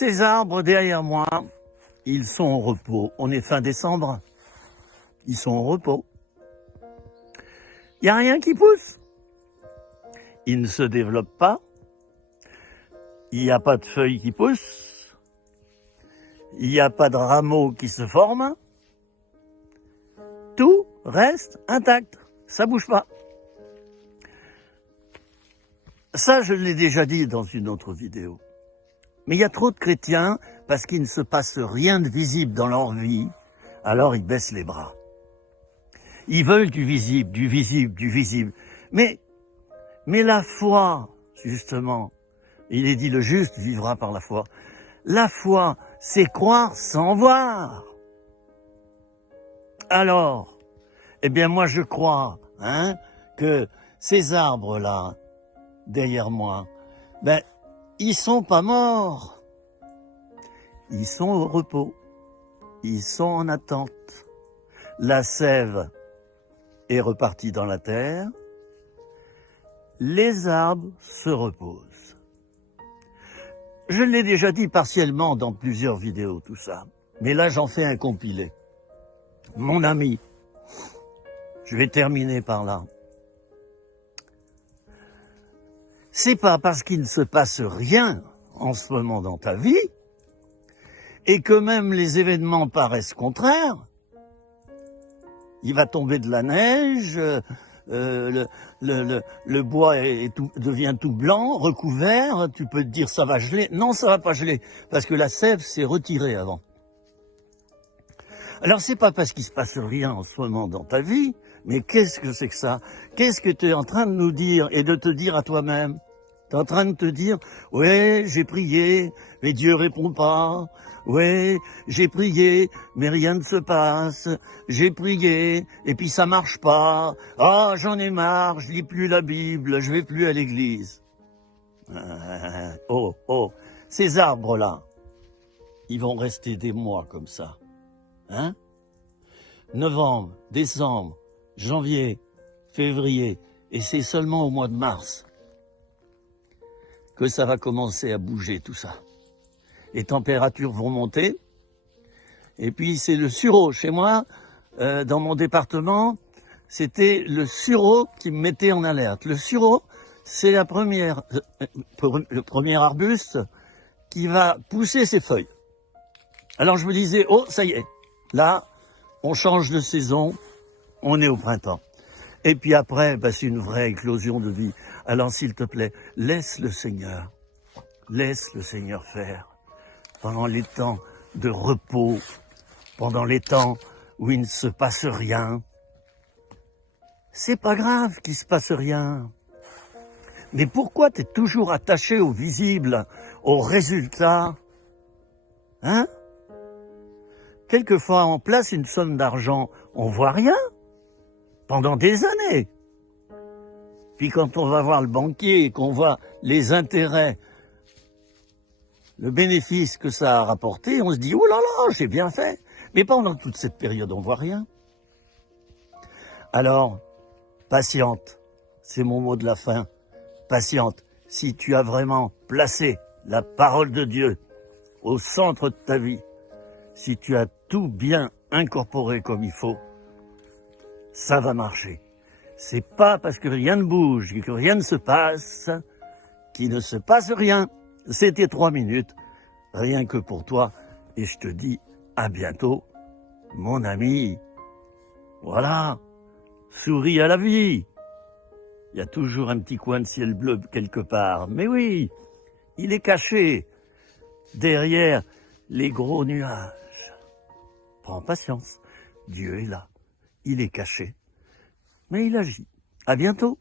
Ces arbres derrière moi, ils sont au repos. On est fin décembre, ils sont au repos. Il n'y a rien qui pousse. Ils ne se développent pas. Il n'y a pas de feuilles qui poussent. Il n'y a pas de rameaux qui se forment. Tout reste intact. Ça bouge pas. Ça, je l'ai déjà dit dans une autre vidéo. Mais il y a trop de chrétiens, parce qu'il ne se passe rien de visible dans leur vie, alors ils baissent les bras. Ils veulent du visible, du visible, du visible. Mais la foi, justement, il est dit le juste vivra par la foi. La foi, c'est croire sans voir. Alors, eh bien moi je crois que ces arbres-là, derrière moi, ils sont pas morts. Ils sont au repos. Ils sont en attente. La sève est repartie dans la terre. Les arbres se reposent. Je l'ai déjà dit partiellement dans plusieurs vidéos, tout ça. Mais là, j'en fais un compilé. Mon ami, je vais terminer par là. C'est pas parce qu'il ne se passe rien en ce moment dans ta vie et que même les événements paraissent contraires. Il va tomber de la neige, le bois devient tout blanc, recouvert, tu peux te dire ça va geler. Non, ça va pas geler, parce que la sève s'est retirée avant. Alors c'est pas parce qu'il se passe rien en ce moment dans ta vie, mais qu'est-ce que c'est que ça? Qu'est-ce que tu es en train de nous dire et de te dire à toi-même? Tu es en train de te dire, ouais, j'ai prié, mais Dieu répond pas. Ouais, j'ai prié, mais rien ne se passe. J'ai prié, et puis ça marche pas. Ah, j'en ai marre, je lis plus la Bible, je vais plus à l'église. Ces arbres-là, ils vont rester des mois comme ça. Novembre, décembre, janvier, février, et c'est seulement au mois de mars que ça va commencer à bouger tout ça. Les températures vont monter, et puis c'est le sureau. Chez moi, dans mon département, c'était le sureau qui me mettait en alerte. Le sureau, c'est le premier arbuste qui va pousser ses feuilles. Alors je me disais, oh ça y est, là, on change de saison, on est au printemps. Et puis après, c'est une vraie éclosion de vie. Alors s'il te plaît, laisse le Seigneur faire. Pendant les temps de repos, pendant les temps où il ne se passe rien. C'est pas grave qu'il se passe rien. Mais pourquoi tu es toujours attaché au visible, au résultat? Quelquefois, on place une somme d'argent, on voit rien pendant des années. Puis quand on va voir le banquier et qu'on voit les intérêts, le bénéfice que ça a rapporté, on se dit « Oh là là, j'ai bien fait !» Mais pendant toute cette période, on voit rien. Alors, patiente, c'est mon mot de la fin. Patiente, si tu as vraiment placé la parole de Dieu au centre de ta vie, si tu as tout bien incorporé comme il faut, ça va marcher. C'est pas parce que rien ne bouge et que rien ne se passe qu'il ne se passe rien. C'était 3 minutes, rien que pour toi, et je te dis à bientôt, mon ami. Voilà, souris à la vie. Il y a toujours un petit coin de ciel bleu quelque part, mais oui, il est caché derrière les gros nuages. Prends patience, Dieu est là, il est caché, mais il agit. À bientôt.